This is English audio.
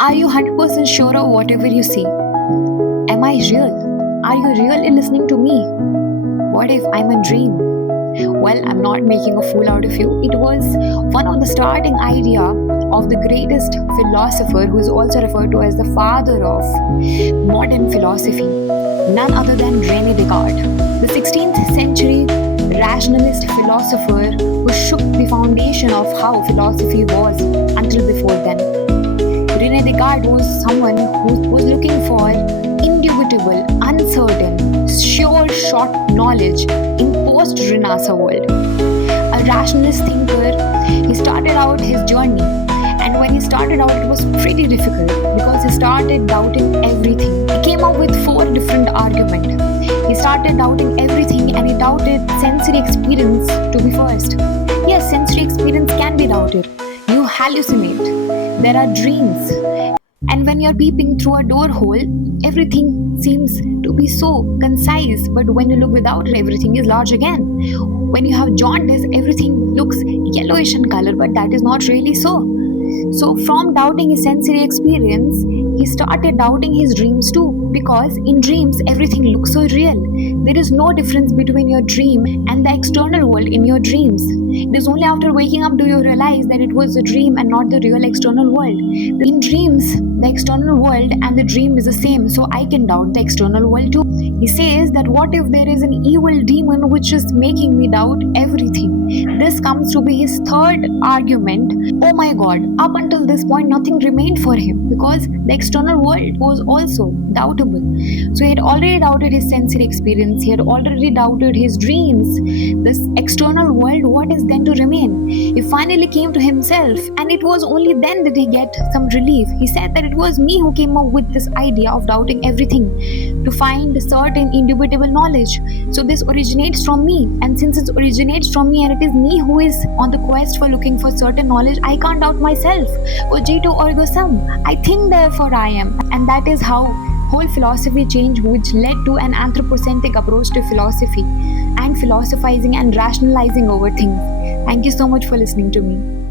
Are you 100% sure of whatever you see? Am I real? Are you really listening to me? What if I'm a dream? Well, I'm not making a fool out of you. It was one of the starting idea of the greatest philosopher who is also referred to as the father of modern philosophy, none other than Rene Descartes, the 16th century rationalist philosopher who shook the foundation of how philosophy was until before then. Rene Descartes was someone who was looking for indubitable, uncertain, sure shot knowledge in post-Renaissance world. A rationalist thinker, he started out his journey, and when he started out, it was pretty difficult because he started doubting everything. He came up with 4 different arguments. He started doubting everything, and he doubted sensory experience to be first. Yes, sensory experience can be doubted. You hallucinate. There are dreams. And when you're peeping through a door hole, everything seems to be so concise, but when you look without it, everything is large again. When you have jaundice, everything looks yellowish in color, but that is not really so. So from doubting his sensory experience, he started doubting his dreams too, because in dreams everything looks so real. There is no difference between your dream and the external world in your dreams. It is only after waking up do you realize that it was a dream and not the real external world. In dreams, the external world and the dream is the same, so I can doubt the external world too. He says that what if there is an evil demon which is making me doubt everything? This comes to be his third argument. Oh my god, up until this point nothing remained for him because the external world was also doubtable. So he had already doubted his sensory experience, he had already doubted his dreams. This external world, what is then to remain? He finally came to himself, and it was only then that he get some relief. He said that it was me who came up with this idea of doubting everything to find certain indubitable knowledge. So this originates from me, and since it originates from me and it is me who is on the quest for looking for certain knowledge, I can't doubt myself. Cogito ergo sum. I think therefore I am. And that is how whole philosophy changed, which led to an anthropocentric approach to philosophy and philosophizing and rationalizing over things. Thank you so much for listening to me.